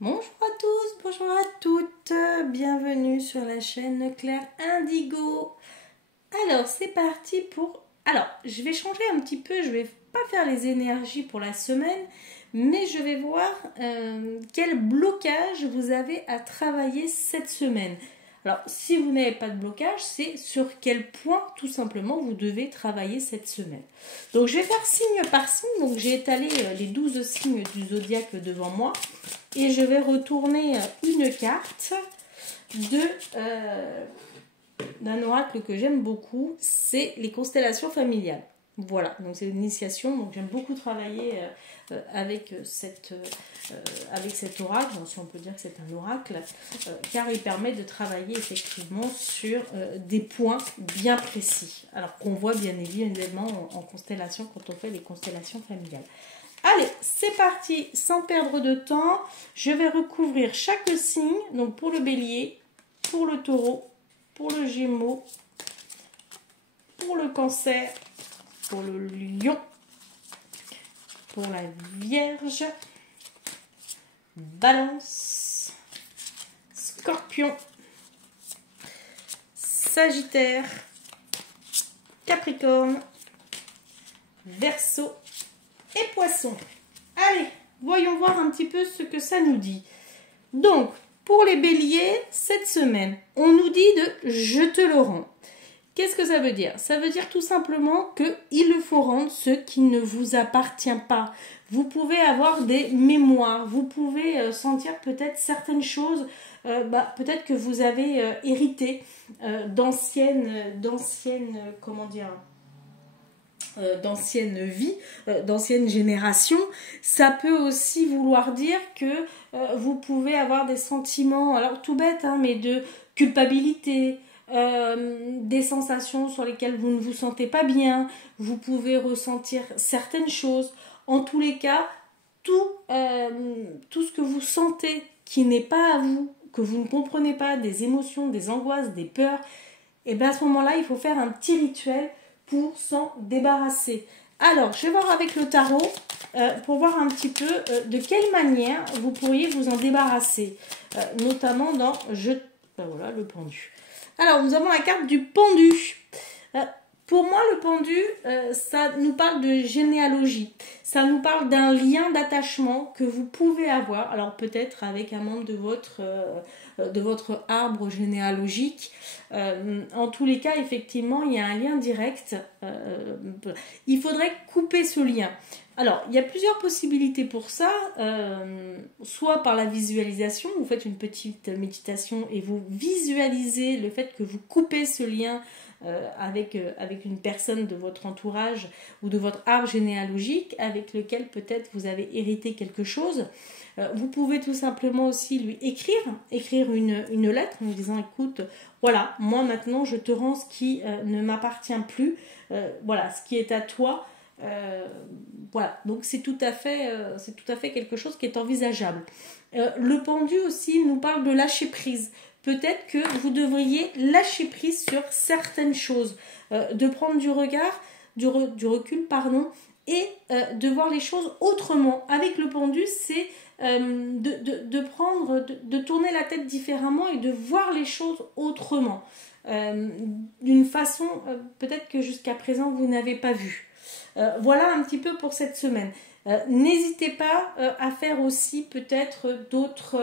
Bonjour à tous, bonjour à toutes, bienvenue sur la chaîne Claire Indigo. Alors c'est parti pour... Alors je vais changer un petit peu, je vais pas faire les énergies pour la semaine, mais je vais voir quel blocage vous avez à travailler cette semaine. Alors si vous n'avez pas de blocage, c'est sur quel point tout simplement vous devez travailler cette semaine. Donc je vais faire signe par signe, donc j'ai étalé les 12 signes du zodiaque devant moi. Et je vais retourner une carte d'un oracle que j'aime beaucoup, c'est les constellations familiales. Voilà, donc c'est une initiation, donc j'aime beaucoup travailler avec cet oracle, si on peut dire que c'est un oracle, car il permet de travailler effectivement sur des points bien précis, alors qu'on voit bien évidemment en constellation quand on fait les constellations familiales. Allez, c'est parti, sans perdre de temps, je vais recouvrir chaque signe, donc pour le bélier, pour le taureau, pour le gémeaux, pour le cancer, pour le lion, pour la vierge, balance, scorpion, sagittaire, capricorne, verseau, et poisson. Allez, voyons voir un petit peu ce que ça nous dit. Donc, pour les béliers, cette semaine, on nous dit de « je te le rends ». Qu'est-ce que ça veut dire? Ça veut dire tout simplement qu'il le faut rendre ce qui ne vous appartient pas. Vous pouvez avoir des mémoires, vous pouvez sentir peut-être certaines choses, peut-être que vous avez hérité d'anciennes, comment dire, d'anciennes vies, d'anciennes générations. Ça peut aussi vouloir dire que vous pouvez avoir des sentiments, alors tout bête, hein, mais de culpabilité, des sensations sur lesquelles vous ne vous sentez pas bien, vous pouvez ressentir certaines choses. En tous les cas, tout ce que vous sentez qui n'est pas à vous, que vous ne comprenez pas, des émotions, des angoisses, des peurs, et bien à ce moment-là, il faut faire un petit rituel pour s'en débarrasser. Alors, je vais voir avec le tarot pour voir un petit peu de quelle manière vous pourriez vous en débarrasser, notamment dans voilà, le pendu. Alors, nous avons la carte du pendu. Pour moi, le pendu, ça nous parle de généalogie. Ça nous parle d'un lien d'attachement que vous pouvez avoir. Alors, peut-être avec un membre de votre arbre généalogique. En tous les cas, effectivement, il y a un lien direct. Il faudrait couper ce lien. Alors, il y a plusieurs possibilités pour ça. Soit par la visualisation, vous faites une petite méditation et vous visualisez le fait que vous coupez ce lien avec une personne de votre entourage ou de votre arbre généalogique avec lequel peut-être vous avez hérité quelque chose. Vous pouvez tout simplement aussi lui écrire une lettre en lui disant écoute, voilà, moi maintenant je te rends ce qui ne m'appartient plus, voilà, ce qui est à toi. Voilà, donc c'est tout à fait quelque chose qui est envisageable. Le pendu aussi nous parle de lâcher prise. Peut-être que vous devriez lâcher prise sur certaines choses, de prendre du recul, et de voir les choses autrement. Avec le pendu, c'est de tourner la tête différemment et de voir les choses autrement, d'une façon peut-être que jusqu'à présent vous n'avez pas vu. Voilà un petit peu pour cette semaine. N'hésitez pas à faire aussi peut-être d'autres...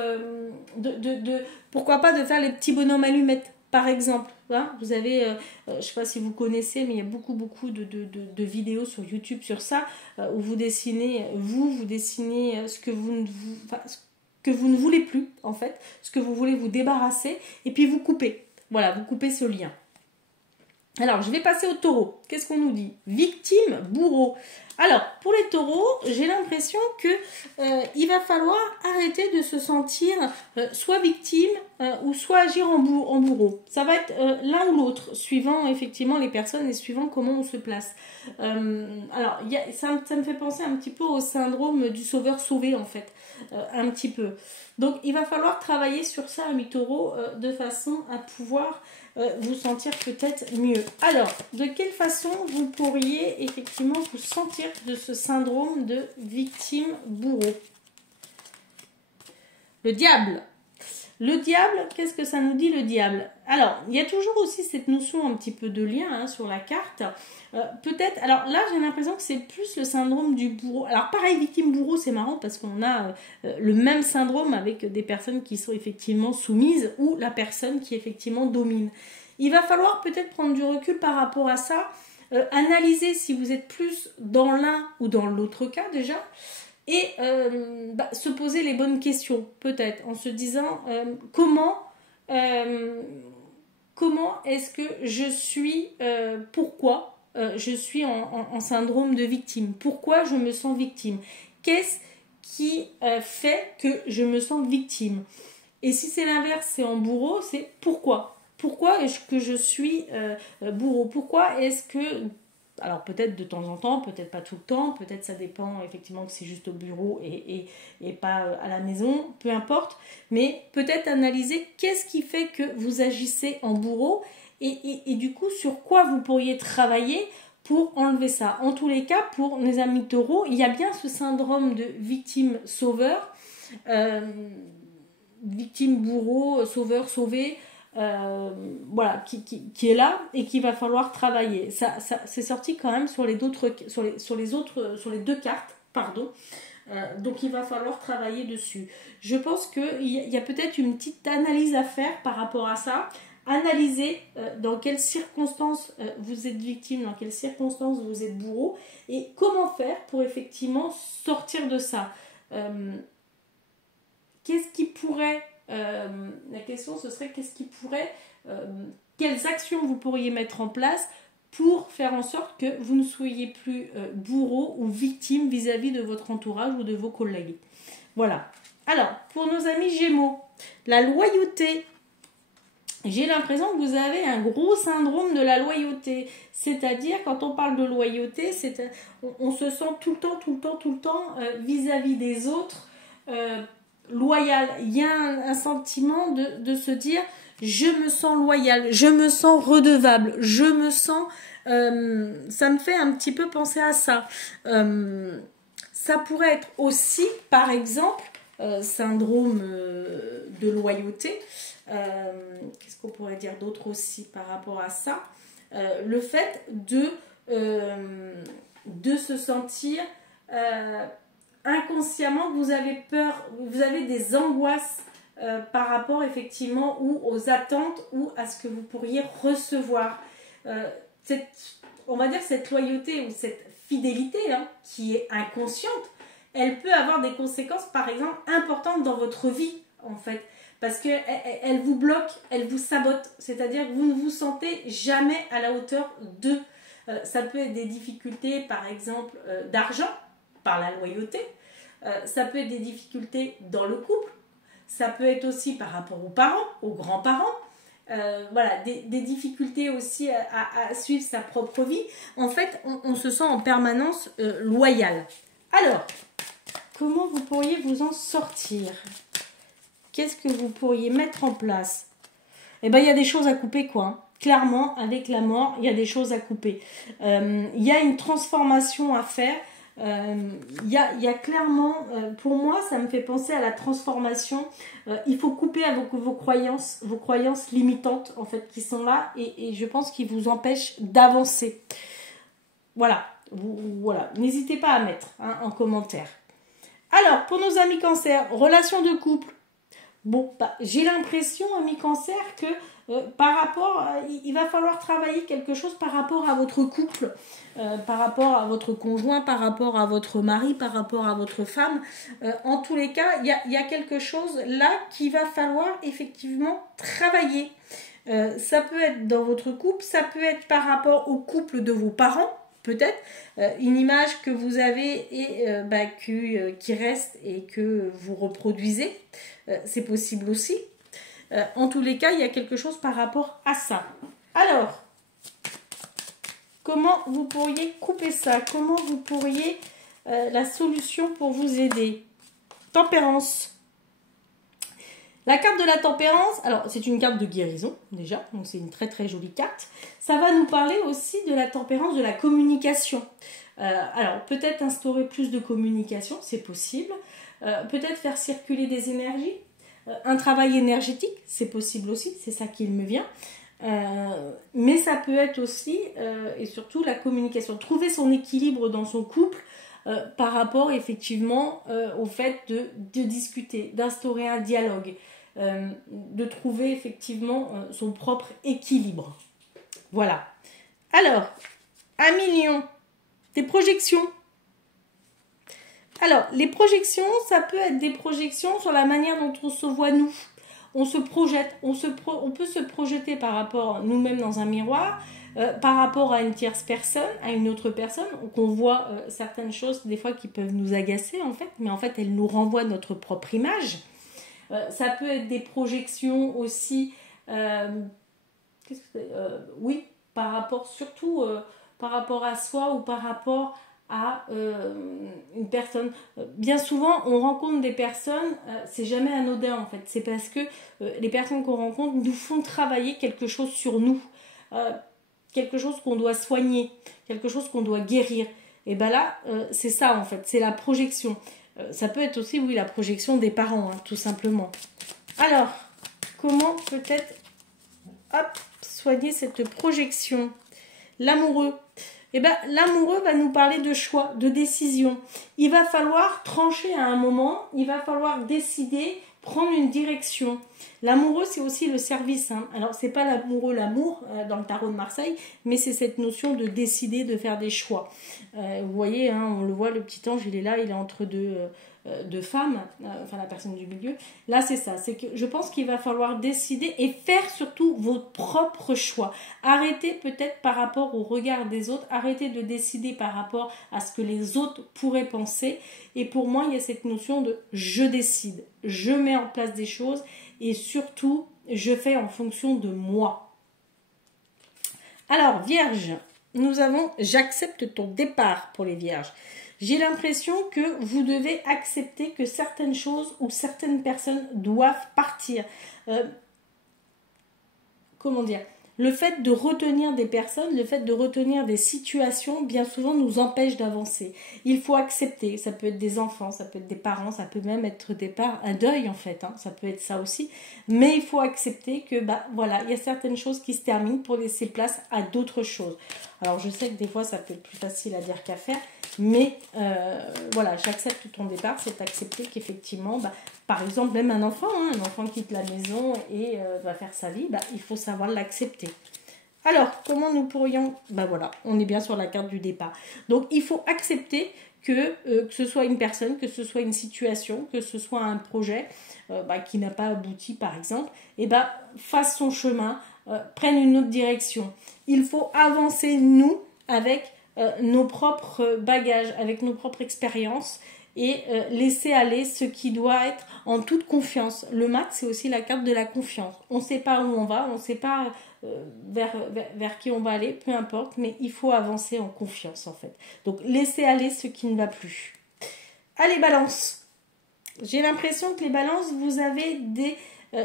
pourquoi pas de faire les petits bonhommes allumettes, par exemple. Hein, vous avez, je ne sais pas si vous connaissez, mais il y a beaucoup de vidéos sur YouTube sur ça, où vous dessinez, ce que vous ne voulez plus, en fait, ce que vous voulez vous débarrasser, et puis vous coupez. Voilà, vous coupez ce lien. Alors, je vais passer au taureau. Qu'est-ce qu'on nous dit? Victime, bourreau. Alors, pour les taureaux, j'ai l'impression que il va falloir arrêter de se sentir soit victime ou soit agir en bourreau. Ça va être l'un ou l'autre, suivant effectivement les personnes et suivant comment on se place. Alors, ça me fait penser un petit peu au syndrome du sauveur-sauvé, en fait. Un petit peu. Donc, il va falloir travailler sur ça, amis taureaux, de façon à pouvoir vous sentir peut-être mieux. Alors, de quelle façon vous pourriez effectivement vous sentir de ce syndrome de victime bourreau? Le diable. Le diable, qu'est-ce que ça nous dit le diable? Alors, il y a toujours aussi cette notion un petit peu de lien hein, sur la carte. Peut-être, alors là j'ai l'impression que c'est plus le syndrome du bourreau. Alors pareil, victime-bourreau, c'est marrant parce qu'on a le même syndrome avec des personnes qui sont effectivement soumises ou la personne qui effectivement domine. Il va falloir peut-être prendre du recul par rapport à ça, analyser si vous êtes plus dans l'un ou dans l'autre cas déjà, et se poser les bonnes questions, peut-être, en se disant comment est-ce que je suis, pourquoi je suis en syndrome de victime, pourquoi je me sens victime, qu'est-ce qui fait que je me sens victime, et si c'est l'inverse, c'est en bourreau, c'est pourquoi est-ce que je suis bourreau, pourquoi est-ce que... Alors peut-être de temps en temps, peut-être pas tout le temps, peut-être ça dépend effectivement que c'est juste au bureau et pas à la maison, peu importe. Mais peut-être analyser qu'est-ce qui fait que vous agissez en bourreau et du coup sur quoi vous pourriez travailler pour enlever ça. En tous les cas, pour mes amis taureaux, il y a bien ce syndrome de victime-sauveur, victime-bourreau, sauveur-sauvé. Voilà, qui est là et qu'il va falloir travailler. Ça c'est sorti quand même sur les deux cartes, pardon. Donc il va falloir travailler dessus. Je pense qu'il y a peut-être une petite analyse à faire par rapport à ça. Analyser dans quelles circonstances vous êtes victime, dans quelles circonstances vous êtes bourreau et comment faire pour effectivement sortir de ça. Qu'est-ce qui pourrait... la question ce serait quelles actions vous pourriez mettre en place pour faire en sorte que vous ne soyez plus bourreau ou victime vis-à-vis de votre entourage ou de vos collègues. Voilà. Alors, pour nos amis Gémeaux, la loyauté. J'ai l'impression que vous avez un gros syndrome de la loyauté. C'est-à-dire, quand on parle de loyauté, on se sent tout le temps vis-à-vis des autres loyal. Il y a un sentiment de se dire je me sens loyal, je me sens redevable, je me sens... ça me fait un petit peu penser à ça. Ça pourrait être aussi, par exemple, syndrome de loyauté. Qu'est-ce qu'on pourrait dire d'autre aussi par rapport à ça? Le fait de se sentir... inconsciemment vous avez peur, vous avez des angoisses par rapport effectivement ou aux attentes ou à ce que vous pourriez recevoir. On va dire cette loyauté ou cette fidélité hein, qui est inconsciente, elle peut avoir des conséquences par exemple importantes dans votre vie en fait. Parce qu'elle vous bloque, elle vous sabote, c'est-à-dire que vous ne vous sentez jamais à la hauteur d'eux. Ça peut être des difficultés par exemple d'argent, par la loyauté, ça peut être des difficultés dans le couple, ça peut être aussi par rapport aux parents, aux grands-parents, voilà, des difficultés aussi à suivre sa propre vie. En fait, on se sent en permanence loyal. Alors, comment vous pourriez vous en sortir? Qu'est-ce que vous pourriez mettre en place? Eh bien, il y a des choses à couper, quoi. Hein. Clairement, avec la mort, il y a des choses à couper. Il y a une transformation à faire. Il y a clairement, pour moi, ça me fait penser à la transformation. Il faut couper avec vos croyances limitantes, en fait, qui sont là et je pense qu'ils vous empêchent d'avancer. Voilà. Voilà. N'hésitez pas à mettre hein, en commentaire. Alors, pour nos amis cancer, relation de couple. Bon, j'ai l'impression, amis cancer, que par rapport, il va falloir travailler quelque chose par rapport à votre couple, par rapport à votre conjoint, par rapport à votre mari, par rapport à votre femme. En tous les cas, il y a quelque chose là qu'il va falloir effectivement travailler. Ça peut être dans votre couple, ça peut être par rapport au couple de vos parents, peut-être, une image que vous avez et qui reste et que vous reproduisez, c'est possible aussi. En tous les cas, il y a quelque chose par rapport à ça. Alors, comment vous pourriez couper ça? Comment vous pourriez la solution pour vous aider? Tempérance. La carte de la tempérance, alors c'est une carte de guérison déjà, donc c'est une très très jolie carte. Ça va nous parler aussi de la tempérance, de la communication. Alors peut-être instaurer plus de communication, c'est possible. Peut-être faire circuler des énergies. Un travail énergétique, c'est possible aussi, c'est ça qui me vient. Mais ça peut être aussi, et surtout, la communication. Trouver son équilibre dans son couple par rapport, effectivement, au fait de discuter, d'instaurer un dialogue, de trouver, effectivement, son propre équilibre. Voilà. Alors, 1 million, des projections. Alors, les projections, ça peut être des projections sur la manière dont on se voit nous. On se projette, on peut se projeter par rapport nous-mêmes dans un miroir, par rapport à une tierce personne, à une autre personne, qu'on voit certaines choses des fois qui peuvent nous agacer en fait, mais en fait elles nous renvoient notre propre image. Ça peut être des projections aussi, oui, par rapport surtout par rapport à soi ou par rapport à une personne. Bien souvent, on rencontre des personnes, c'est jamais anodin en fait. C'est parce que les personnes qu'on rencontre nous font travailler quelque chose sur nous, quelque chose qu'on doit soigner, quelque chose qu'on doit guérir. Et ben là, c'est ça en fait, c'est la projection. Ça peut être aussi, oui, la projection des parents, hein, tout simplement. Alors, comment peut-être, soigner cette projection? L'amoureux. Eh ben, l'amoureux va nous parler de choix, de décision. Il va falloir trancher à un moment, il va falloir décider, prendre une direction. L'amoureux, c'est aussi le service. Hein. Alors, c'est pas l'amour dans le tarot de Marseille, mais c'est cette notion de décider, de faire des choix. Vous voyez, hein, on le voit, le petit ange, il est là, il est entre deux femmes, enfin la personne du milieu. Là, c'est ça. C'est que je pense qu'il va falloir décider et faire surtout vos propres choix. Arrêtez peut-être par rapport au regard des autres. Arrêtez de décider par rapport à ce que les autres pourraient penser. Et pour moi, il y a cette notion de je décide. Je mets en place des choses et surtout, je fais en fonction de moi. Alors, Vierge, nous avons « J'accepte ton départ » pour les Vierges. J'ai l'impression que vous devez accepter que certaines choses ou certaines personnes doivent partir. Comment dire ? Le fait de retenir des personnes, le fait de retenir des situations, bien souvent nous empêche d'avancer. Il faut accepter, ça peut être des enfants, ça peut être des parents, ça peut même être un deuil en fait, hein, ça peut être ça aussi. Mais il faut accepter que, voilà, il y a certaines choses qui se terminent pour laisser place à d'autres choses. Alors je sais que des fois ça peut être plus facile à dire qu'à faire, mais voilà, j'accepte ton départ, c'est accepter qu'effectivement, par exemple, même un enfant quitte la maison et va faire sa vie, il faut savoir l'accepter. Alors, comment nous pourrions... voilà, on est bien sur la carte du départ. Donc, il faut accepter que ce soit une personne, que ce soit une situation, que ce soit un projet qui n'a pas abouti, par exemple, fasse son chemin, prenne une autre direction. Il faut avancer, nous, avec nos propres bagages, avec nos propres expériences, et laisser aller ce qui doit être en toute confiance. Le mat, c'est aussi la carte de la confiance. On ne sait pas où on va, on ne sait pas vers qui on va aller, peu importe, mais il faut avancer en confiance en fait. Donc laisser aller ce qui ne va plus. Allez, Balance. J'ai l'impression que les Balances, vous avez des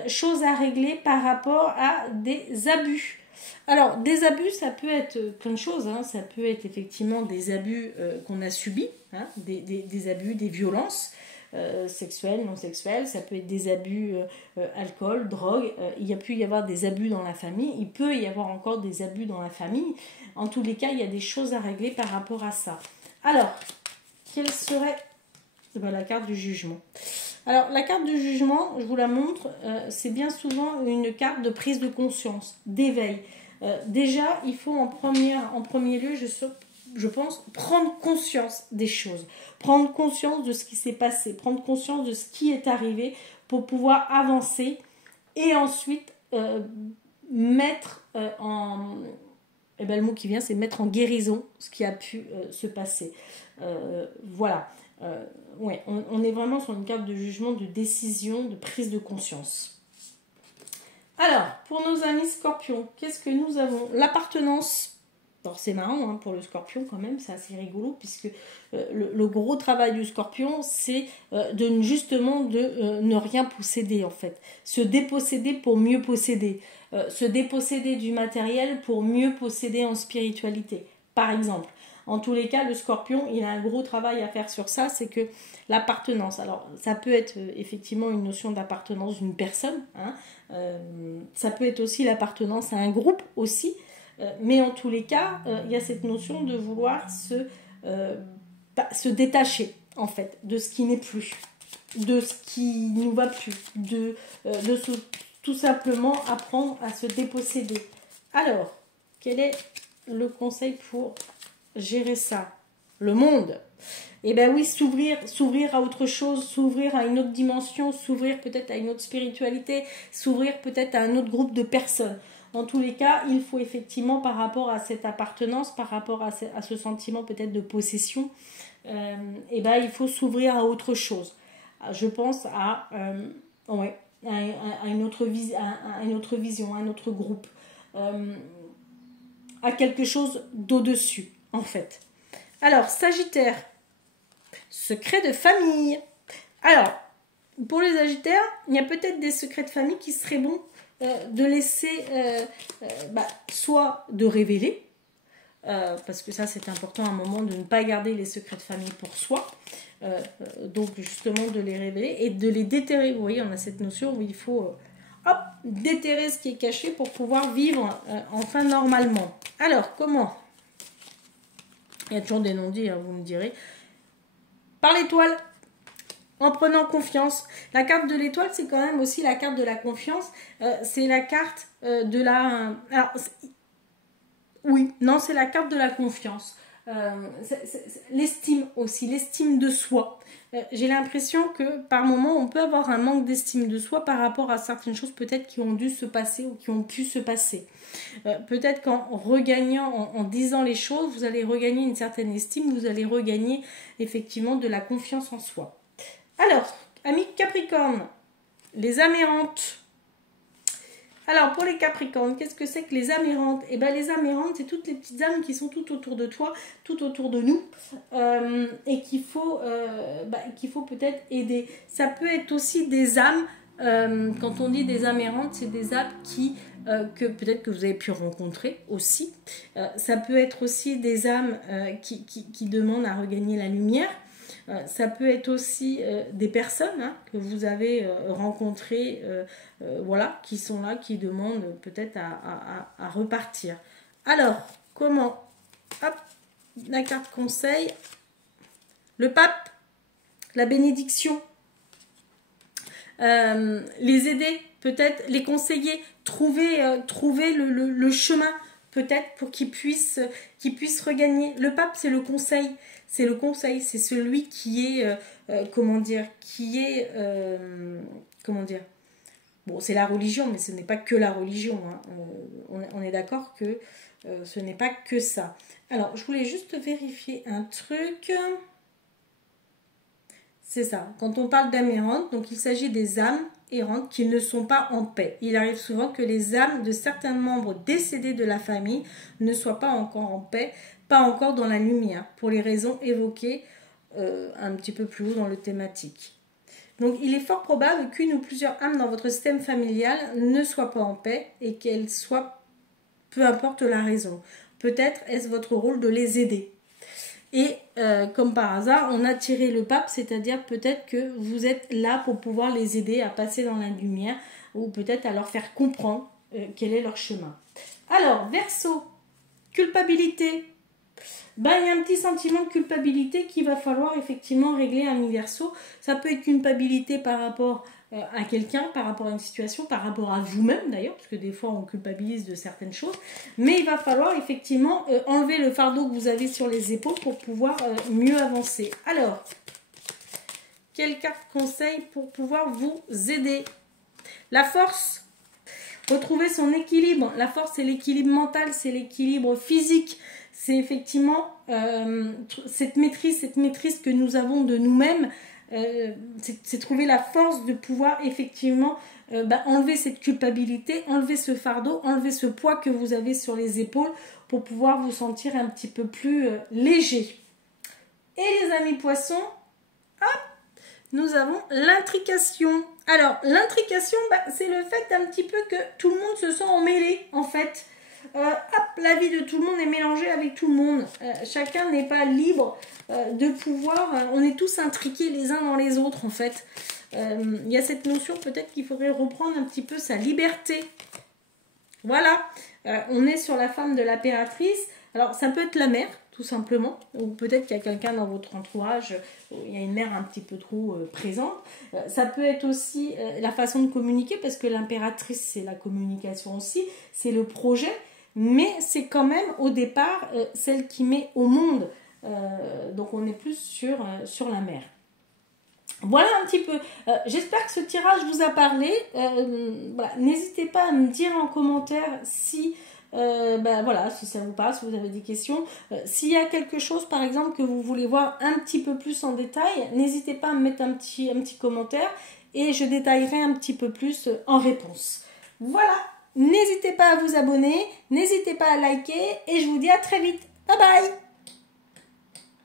choses à régler par rapport à des abus. Alors, des abus, ça peut être plein de choses. Hein. Ça peut être effectivement des abus qu'on a subis, hein, des abus, des violences sexuelles, non sexuelles. Ça peut être des abus alcool, drogue. Il peut y avoir des abus dans la famille. Il peut y avoir encore des abus dans la famille. En tous les cas, il y a des choses à régler par rapport à ça. Alors, quelle serait la carte du jugement? Alors, la carte du jugement, je vous la montre, c'est bien souvent une carte de prise de conscience, d'éveil. Déjà, il faut en premier lieu, je pense, prendre conscience des choses, prendre conscience de ce qui s'est passé, prendre conscience de ce qui est arrivé pour pouvoir avancer et ensuite mettre en... le mot qui vient, c'est mettre en guérison ce qui a pu se passer. Voilà. Ouais, on est vraiment sur une carte de jugement, de décision, de prise de conscience. Alors, pour nos amis scorpions, qu'est-ce que nous avons? L'appartenance. Alors, c'est marrant pour le scorpion quand même, c'est assez rigolo, puisque le gros travail du scorpion, c'est justement de ne rien posséder en fait. Se déposséder pour mieux posséder. Se déposséder du matériel pour mieux posséder en spiritualité. Par exemple, En tous les cas, le scorpion, il a un gros travail à faire sur ça, c'est que l'appartenance. Alors, ça peut être effectivement une notion d'appartenance d'une personne, hein, ça peut être aussi l'appartenance à un groupe aussi, mais en tous les cas, il y a cette notion de vouloir se détacher, en fait, de ce qui n'est plus, de ce qui ne nous va plus, tout simplement apprendre à se déposséder. Alors, quel est le conseil pour gérer ça? Le monde. Eh bien oui, s'ouvrir à autre chose, s'ouvrir à une autre dimension, s'ouvrir peut-être à une autre spiritualité, s'ouvrir peut-être à un autre groupe de personnes. Dans tous les cas, il faut effectivement, par rapport à cette appartenance, par rapport à ce sentiment peut-être de possession, eh ben, il faut s'ouvrir à autre chose. Je pense à une autre vision, à un autre groupe, à quelque chose d'au-dessus, en fait. Alors, Sagittaire, secret de famille. Alors, pour les Sagittaires, il y a peut-être des secrets de famille qui seraient bons de laisser, soit de révéler, parce que ça c'est important à un moment de ne pas garder les secrets de famille pour soi, donc justement de les révéler et de les déterrer. Vous voyez, on a cette notion où il faut déterrer ce qui est caché pour pouvoir vivre enfin normalement. Alors, comment? Il y a toujours des non-dits, hein, vous me direz. Par l'étoile, en prenant confiance. La carte de l'étoile, c'est quand même aussi la carte de la confiance. C'est la carte de la... Alors, oui, non, c'est la carte de la confiance. L'estime aussi, l'estime de soi. J'ai l'impression que par moment, on peut avoir un manque d'estime de soi par rapport à certaines choses peut-être qui ont dû se passer ou qui ont pu se passer. Peut-être qu'en regagnant, en disant les choses, vous allez regagner une certaine estime, vous allez regagner effectivement de la confiance en soi. Alors, amis Capricorne, les amérantes. Alors, pour les Capricornes, qu'est-ce que c'est que les amérantes? Eh bien, les amérantes, c'est toutes les petites âmes qui sont tout autour de toi, tout autour de nous, et qu'il faut peut-être aider. Ça peut être aussi des âmes, quand on dit des amérantes, c'est des âmes que peut-être que vous avez pu rencontrer aussi. Ça peut être aussi des âmes qui demandent à regagner la lumière. Ça peut être aussi des personnes que vous avez rencontrées, voilà, qui sont là, qui demandent peut-être à repartir. Alors, comment? Hop, la carte conseil. Le pape, la bénédiction. Les aider, peut-être les conseiller, trouver le chemin, peut-être pour qu'ils puissent regagner. Le pape, c'est le conseil. C'est le conseil, c'est celui qui est, bon, c'est la religion, mais ce n'est pas que la religion, hein. On est d'accord que ce n'est pas que ça. Alors, je voulais juste vérifier un truc. C'est ça, quand on parle d'âmes errantes, donc il s'agit des âmes errantes qui ne sont pas en paix. Il arrive souvent que les âmes de certains membres décédés de la famille ne soient pas encore en paix, pas encore dans la lumière, pour les raisons évoquées un petit peu plus haut dans le thématique. Donc il est fort probable qu'une ou plusieurs âmes dans votre système familial ne soient pas en paix et qu'elles soient, peu importe la raison. Peut-être est-ce votre rôle de les aider. Et comme par hasard, on a tiré le pape, c'est-à-dire peut-être que vous êtes là pour pouvoir les aider à passer dans la lumière ou peut-être à leur faire comprendre quel est leur chemin. Alors, Verseau, culpabilité. Ben, il y a un petit sentiment de culpabilité qu'il va falloir effectivement régler à mi-Verseau. Ça peut être culpabilité par rapport à quelqu'un, par rapport à une situation, par rapport à vous-même d'ailleurs, parce que des fois on culpabilise de certaines choses, mais il va falloir effectivement enlever le fardeau que vous avez sur les épaules pour pouvoir mieux avancer. Alors, quelle carte conseil pour pouvoir vous aider? La force, retrouver son équilibre. La force, c'est l'équilibre mental, c'est l'équilibre physique, c'est effectivement cette maîtrise que nous avons de nous-mêmes. C'est trouver la force de pouvoir effectivement enlever cette culpabilité, enlever ce fardeau, enlever ce poids que vous avez sur les épaules pour pouvoir vous sentir un petit peu plus léger. Et les amis poissons, hop, nous avons l'intrication. Alors, l'intrication, c'est le fait un petit peu que tout le monde se sent emmêlé, en fait. hop, la vie de tout le monde est mélangée avec tout le monde. Chacun n'est pas libre de pouvoir, on est tous intriqués les uns dans les autres en fait. Il y a cette notion peut-être qu'il faudrait reprendre un petit peu sa liberté. Voilà, on est sur la femme de l'impératrice. Alors ça peut être la mère, tout simplement, ou peut-être qu'il y a quelqu'un dans votre entourage, il y a une mère un petit peu trop présente. Ça peut être aussi la façon de communiquer, parce que l'impératrice, c'est la communication aussi, c'est le projet, mais c'est quand même au départ celle qui met au monde. Donc on est plus sur la mère. Voilà un petit peu. J'espère que ce tirage vous a parlé. Voilà. N'hésitez pas à me dire en commentaire si, voilà, si ça vous parle, si vous avez des questions. S'il y a quelque chose, par exemple, que vous voulez voir un petit peu plus en détail, n'hésitez pas à me mettre un petit commentaire et je détaillerai un petit peu plus en réponse. Voilà. N'hésitez pas à vous abonner, n'hésitez pas à liker et je vous dis à très vite. Bye bye!